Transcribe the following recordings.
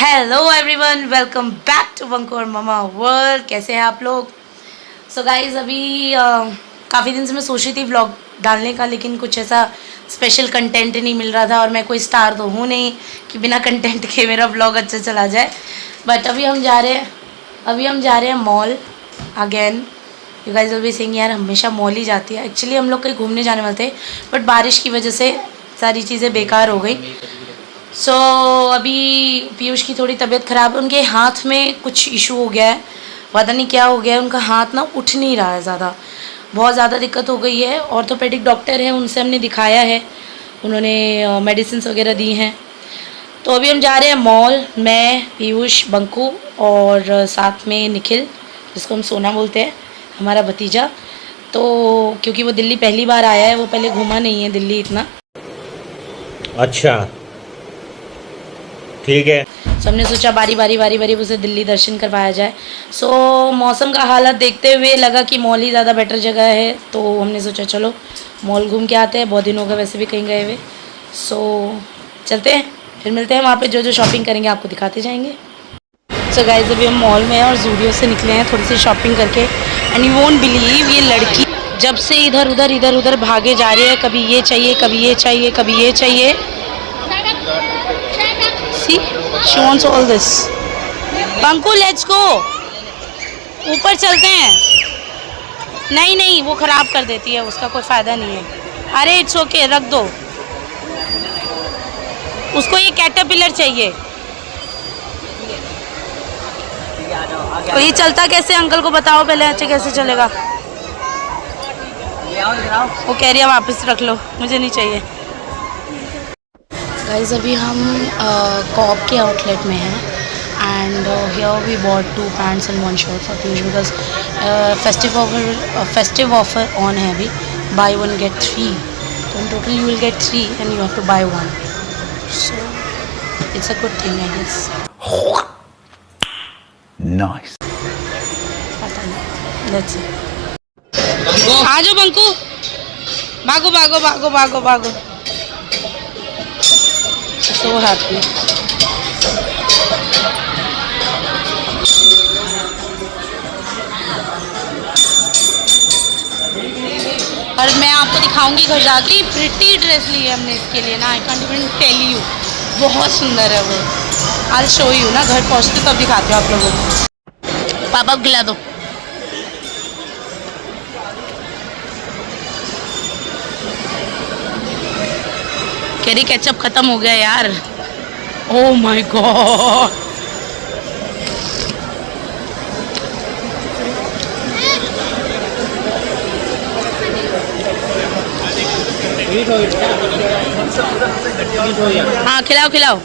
Hello everyone, welcome back to वंकोर मामा world. कैसे हैं आप लोग? सो गाइस, अभी काफ़ी दिन से मैं सोच रही थी व्लॉग डालने का, लेकिन कुछ ऐसा स्पेशल कंटेंट नहीं मिल रहा था। और मैं कोई स्टार तो हूँ नहीं कि बिना कंटेंट के मेरा व्लॉग अच्छा चला जाए। बट अभी हम जा रहे हैं mall again. You guys will be saying यार हमेशा मॉल ही जाती है। एक्चुअली हम लोग कहीं घूमने जाने वाले थे, बट बारिश की वजह से सारी चीज़ें बेकार हो गई। सो अभी पीयूष की थोड़ी तबीयत ख़राब है, उनके हाथ में कुछ इशू हो गया है, पता नहीं क्या हो गया है। उनका हाथ ना उठ नहीं रहा है ज़्यादा, बहुत ज़्यादा दिक्कत हो गई है। ऑर्थोपेडिक डॉक्टर है, उनसे हमने दिखाया है, उन्होंने मेडिसिन वगैरह दी हैं। तो अभी हम जा रहे हैं मॉल, मैं, पीयूष, बंकू और साथ में निखिल, जिसको हम सोना बोलते हैं, हमारा भतीजा। तो क्योंकि वो दिल्ली पहली बार आया है, वो पहले घूमा नहीं है दिल्ली इतना। अच्छा, ठीक है। सो हमने सोचा बारी बारी उसे दिल्ली दर्शन करवाया जाए। सो मौसम का हालत देखते हुए लगा कि मॉल ही ज़्यादा बेटर जगह है, तो हमने सोचा चलो मॉल घूम के आते हैं। बहुत दिन हो गए वैसे भी कहीं गए हुए। सो चलते हैं, फिर मिलते हैं वहाँ पे। जो जो शॉपिंग करेंगे आपको दिखाते जाएंगे। सो गाइस, अभी हम मॉल में हैं और जूडियो से निकले हैं थोड़ी सी शॉपिंग करके। एंड यू वोंट बिलीव, ये लड़की जब से इधर उधर भागे जा रही है, कभी ये चाहिए, कभी ये चाहिए, कभी ये चाहिए। See, she wants all this. Panku let's go, ऊपर चलते हैं। नहीं नहीं, वो ख़राब कर देती है, उसका कोई फ़ायदा नहीं है। अरे इट्स ओके, रख दो उसको। ये कैटरपिलर चाहिए। तो ये चलता कैसे, अंकल को बताओ पहले, अच्छा कैसे चलेगा? वो कह रही है वापस रख लो, मुझे नहीं चाहिए। गाइस, अभी हम कॉप के आउटलेट में हैं and here we bought 2 pants and 1 shirt for Piyush because festive offer on है अभी, बाय 1 गेट 3। तो in total you will get 3 and you have to buy 1, so it's a good thing I guess. Nice. पता नहीं, let's see. आ जाओ बंकू, भागो भागो भागो भागो भागो। So happy. और मैं आपको दिखाऊंगी घर जाके। प्रिटी ड्रेस ली है हमने इसके लिए ना, I can't even tell you, बहुत सुंदर है वो। आई शो यू ना, घर पहुंचते तब दिखाते हो आप लोगों को। पापा को खिला दो। कैरी केचप खत्म हो गया यार, ओह माय गॉड। हाँ खिलाओ खिलाओ।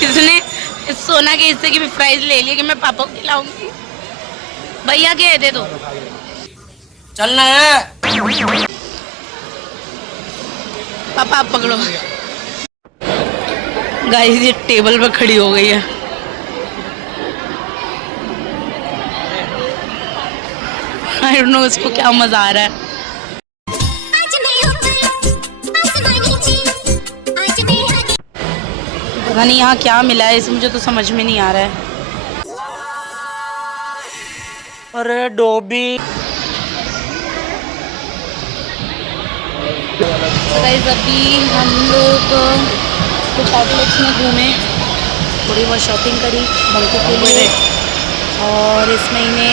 इसने सोना के हिस्से की भी प्राइस ले लिया कि मैं पापा को खिलाऊंगी। भैया के दे दो, चलना है। पापा आप पकड़ो। गाइस, ये टेबल पे खड़ी हो गई है। आई डोंट नो इसको क्या मजा आ रहा है। पता नहीं यहाँ क्या मिला है इसे, मुझे तो समझ में नहीं आ रहा है। अरे डोबी। तो गाइस, अभी हम लोग कुछ आउटलेट्स में घूमे, थोड़ी बहुत शॉपिंग करी बंकू के लिए। और इस महीने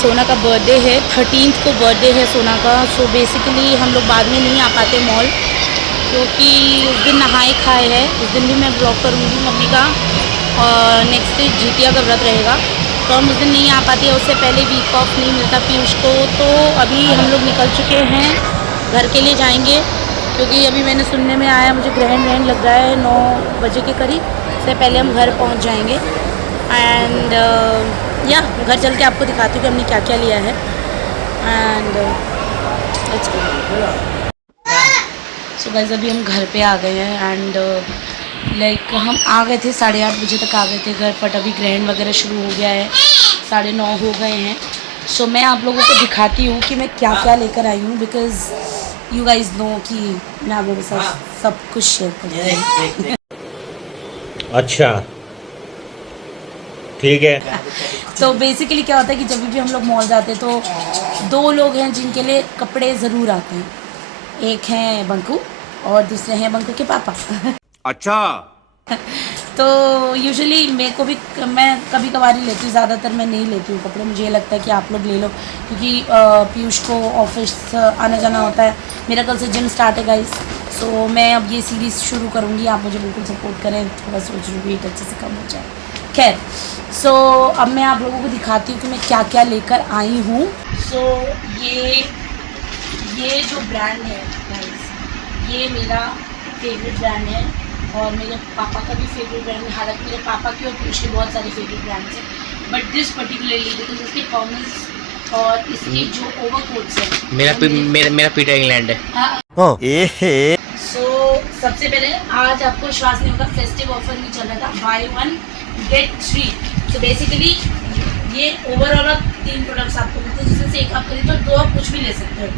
सोना का बर्थडे है, 13th को बर्थडे है सोना का। सो बेसिकली हम लोग बाद में नहीं आ पाते मॉल, क्योंकि उस दिन नहाए खाए है। उस दिन भी मैं ब्लॉग करूँगी मम्मी का, और नेक्स्ट डे जितिया का व्रत रहेगा, तो हम उस दिन नहीं आ पाते। उससे पहले वीक ऑफ नहीं मिलता पीयूष को। तो अभी हम लोग निकल चुके हैं, घर के लिए जाएंगे, क्योंकि अभी मैंने सुनने में आया, मुझे ग्रहण लग रहा है 9 बजे के करीब, से पहले हम घर पहुंच जाएंगे। एंड या घर चल के आपको दिखाती हूँ कि हमने क्या क्या लिया है। एंड सो गाइस, अभी हम घर पे आ गए हैं एंड लाइक हम आ गए थे 8:30 बजे तक आ गए थे घर, बट अभी ग्रहण वगैरह शुरू हो गया है, 9:30 हो गए हैं। सो मैं आप लोगों को दिखाती हूँ कि मैं क्या क्या लेकर आई हूँ, बिकॉज यू गाइज नो कि मैं आप लोगों के साथ सब कुछ शेयर करती हूँ। अच्छा, ठीक है। तो बेसिकली क्या होता है कि जब भी हम लोग मॉल जाते हैं तो 2 लोग हैं जिनके लिए कपड़े ज़रूर आते हैं। एक हैं बंकू और दूसरे हैं बंकू के पापा। अच्छा। तो यूजुअली मेरे को भी, मैं कभी कभार ही लेती हूँ, ज़्यादातर मैं नहीं लेती हूँ कपड़े। मुझे ये लगता है कि आप लोग ले लो, क्योंकि पीयूष को ऑफिस आना जाना होता है। मेरा कल से जिम स्टार्ट है गाइस, सो मैं अब ये सीरीज़ शुरू करूँगी। आप मुझे बिल्कुल सपोर्ट करें, थोड़ा सोच रही वेट अच्छे से कम हो जाए। खैर, सो अब मैं आप लोगों को दिखाती हूँ कि मैं क्या क्या लेकर आई हूँ। सो ये जो ब्रांड है गाइस, ये मेरा फेवरेट ब्रांड है और मेरे पापा का भी फेवरेट ब्रांड है। हालांकि मेरे पापा के और पीयूष के बहुत सारे फेवरेट ब्रांड्स हैं, बट दिस पर्टिकुलरली बिकॉज इसके फॉर्मल्स और इसके जो ओवरकोट्स हैं। मेरा पीटर इंग्लैंड है। सो सबसे पहले आज आपको विश्वास नहीं होगा, फेस्टिव ऑफर भी चल रहा था, बाय 1 गेट 3। तो बेसिकली ये ओवरऑल 3 प्रोडक्ट्स आपको मिलते हैं, जिसमें से एक आप खरीदो तो 2 आप कुछ भी ले सकते हो।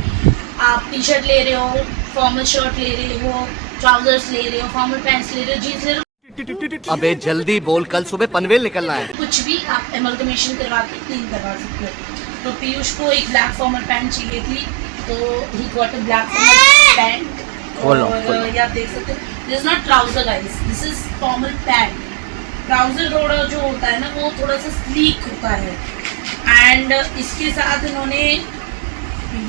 आप टी शर्ट ले रहे हो, फॉर्मल शर्ट ले रहे हो, ट्राउजर्स ले रहे हो, फॉर्मल पैंट्स ले रहे हो, जीन्स ले रहे हो, अबे जल्दी बोल, कल सुबह पनवेल निकलना है। कुछ भी आप एमल्गमेशन करवा के क्लीन करवा सकते हो। तो पीयूष को एक ब्लैक फॉर्मल पैंट चाहिए थी, तो he got a black formal pant. और ये आप देख सकते हो, this is not trouser guys, this is formal pant. Trouser थोड़ा जो होता है ना, वो थोड़ा सा स्लीक होता है, एंड इसके साथ इन्होंने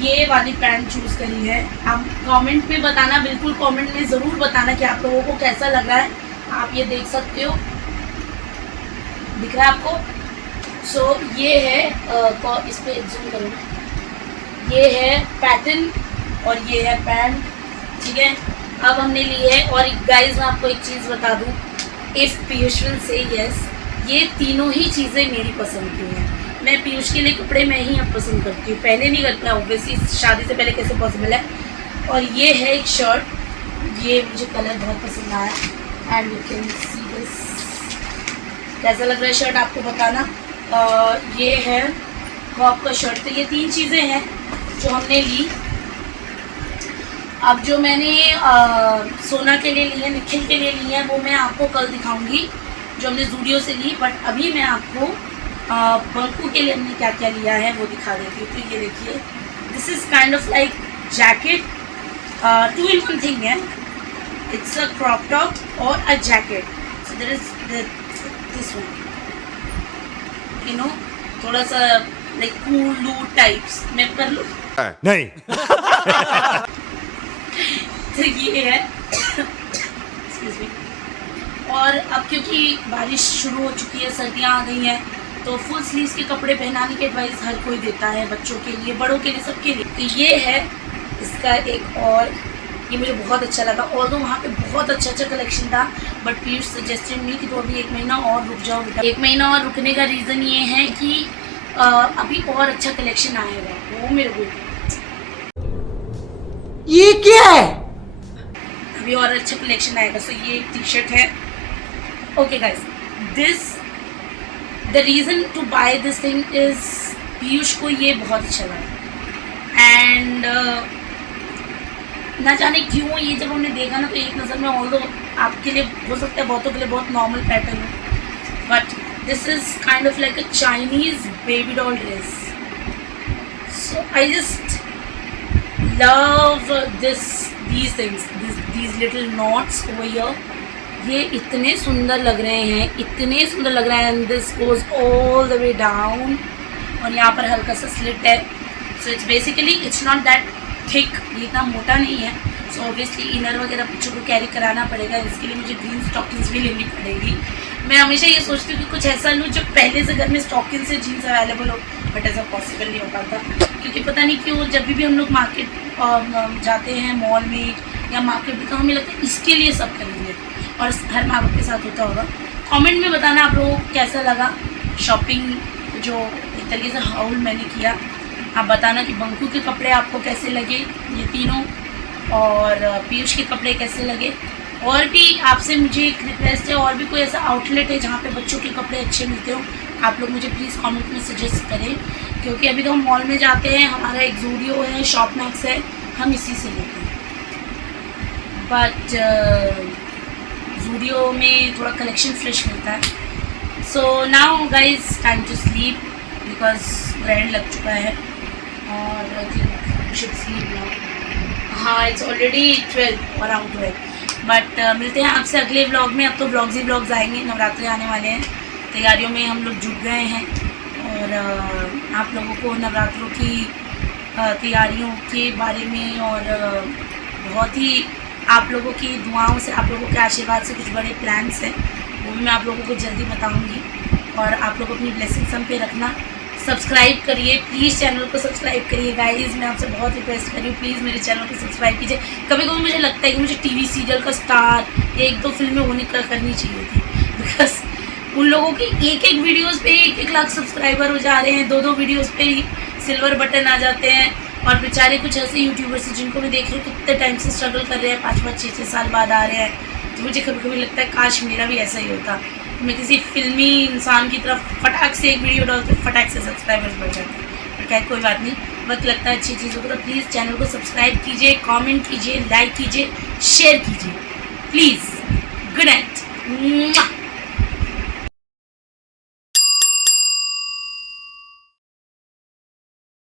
ये वाली पैंट चूज़ करी है। आप कमेंट में बताना, बिल्कुल कमेंट में ज़रूर बताना कि आप लोगों को कैसा लग रहा है। आप ये देख सकते हो, दिख रहा है आपको? सो ये है इस पे जूम करो, ये है पैटर्न और ये है पैंट, ठीक है। अब हमने ली है, और गाइस मैं आपको एक चीज़ बता दूँ, if Piyush will say yes, ये तीनों ही चीज़ें मेरी पसंद की हैं। मैं पीयूष के लिए कपड़े मैं ही अब पसंद करती हूँ, पहले नहीं करती, ऑब्वियसली शादी से पहले कैसे पॉसिबल है। और ये है एक शर्ट, ये मुझे कलर बहुत पसंद आया, and you can see this. कैसा लग रहा है शर्ट आपको बताना। ये है कॉप का शर्ट। तो ये 3 चीज़ें हैं जो हमने ली। अब जो मैंने सोना के लिए ली है, निखिल के लिए ली है, वो मैं आपको कल दिखाऊंगी, जो हमने ज़ूडियो से ली। बट अभी मैं आपको बंकू के लिए हमने क्या क्या लिया है वो दिखा देती हूँ। तो ये देखिए, this is kind of like jacket, 2 in 1 thing है। इट्स अ क्रॉप टॉप और a jacket. So there is this one, you know, थोड़ा सा लाइक कूल लूट टाइप्स। मैं कर लूँ? नहीं। तो ये है Excuse me. और अब क्योंकि बारिश शुरू हो चुकी है, सर्दियाँ आ गई हैं, तो फुल स्लीव्स के कपड़े पहनाने की एडवाइस हर कोई देता है, बच्चों के लिए, बड़ों के लिए, सबके लिए। तो ये है इसका एक, और ये मुझे बहुत अच्छा लगा। ऑल्दो वहाँ पे बहुत अच्छा कलेक्शन था, बट पीयूष सजेस्टेड मी कि तो अभी 1 महीना और रुक जाओ बेटा। 1 महीना और रुकने का रीज़न ये है कि अभी और अच्छा कलेक्शन आएगा, वो मेरे को ये क्या है? अभी और अच्छा कलेक्शन आएगा। सो ये टी शर्ट है। Okay guys, this the reason to buy this thing is Piyush को ये बहुत अच्छा लगा, एंड ना जाने क्यों ये जब हमने देखा ना, तो एक नज़र में, ऑल्दो आपके लिए हो सकता है, बहुतों के लिए बहुत नॉर्मल पैटर्न है, but this is kind of like a Chinese baby doll dress. So I just love these things, these little knots over here. ये इतने सुंदर लग रहे हैं, इतने सुंदर लग रहे हैं, and this goes all the way down, और यहाँ पर हल्का सा स्लिट है। so it's basically it's not that thick, ये इतना मोटा नहीं है। so obviously इनर वगैरह बच्चों को कैरी कराना पड़ेगा, इसके लिए मुझे ग्रीन स्टॉकिंग्स भी लेनी पड़ेगी। मैं हमेशा ये सोचती हूँ कि कुछ ऐसा लूँ जो पहले से घर में स्टॉकिंग से जीन्स अवेलेबल हो, बट ऐसा पॉसिबल नहीं हो पाता, क्योंकि पता नहीं क्यों जब भी हम लोग मार्केट जाते हैं, मॉल में या मार्केट में, तो हमें लगता है इसके लिए सब खरीद लेते, और हर माँ बाप के साथ होता होगा। कमेंट में बताना आप लोगों को कैसा लगा शॉपिंग, जो एक तरीके से हाउल मैंने किया। आप बताना कि बंकू के कपड़े आपको कैसे लगे, ये तीनों, और पीयूष के कपड़े कैसे लगे। और भी आपसे मुझे एक रिक्वेस्ट है, और भी कोई ऐसा आउटलेट है जहाँ पे बच्चों के कपड़े अच्छे मिलते हो, आप लोग मुझे प्लीज़ कमेंट में सजेस्ट करें, क्योंकि अभी तो हम मॉल में जाते हैं, हमारा एक जूडियो है, शॉप मैक्स है, हम इसी से लेते हैं। बट जूडियो में थोड़ा कलेक्शन फ्रेश मिलता है। So now guys time to sleep because ग्रहण लग चुका है और I think should sleep now. हाँ, इट्स ऑलरेडी 12 अराउंड 12। बट मिलते हैं आपसे अगले व्लॉग में। अब तो व्लॉग्स ही व्लॉग्स आएंगे, नवरात्रि आने वाले हैं, तैयारियों में हम लोग जुट गए हैं और आप लोगों को नवरात्रों की तैयारियों के बारे में और बहुत ही आप लोगों की दुआओं से, आप लोगों के आशीर्वाद से कुछ बड़े प्लान्स हैं, वो भी मैं आप लोगों को जल्दी बताऊंगी। और आप लोग अपनी ब्लेसिंग्स हम पे रखना। सब्सक्राइब करिए प्लीज़, चैनल को सब्सक्राइब करिए गाइज़, मैं आपसे बहुत रिक्वेस्ट कर रही हूँ, प्लीज़ मेरे चैनल को सब्सक्राइब कीजिए। कभी कभी मुझे लगता है कि मुझे टीवी सीरियल का स्टार या 1-2 फिल्में होने का करनी चाहिए थी, बिकॉज उन लोगों की एक वीडियोस पे 1 लाख सब्सक्राइबर हो जा रहे हैं, 2 वीडियोस पे ही सिल्वर बटन आ जाते हैं। और बेचारे कुछ ऐसे यूट्यूबर्स हैं जिनको मैं देख रही हूँ कितने टाइम से स्ट्रगल कर रहे हैं, 5-5, 6-6 साल बाद आ रहे हैं। तो मुझे कभी कभी लगता है काश मेरा भी ऐसा ही होता, मैं किसी फिल्मी इंसान की तरफ फटाक से एक वीडियो डालती हूँ, फटाक से सब्सक्राइबर्स बढ़ जाते हैं। पर क्या कोई बात नहीं, वक्त लगता है अच्छी चीज़ों को। तो प्लीज़ चैनल को सब्सक्राइब कीजिए, कमेंट कीजिए, लाइक कीजिए, शेयर कीजिए प्लीज़। Good night.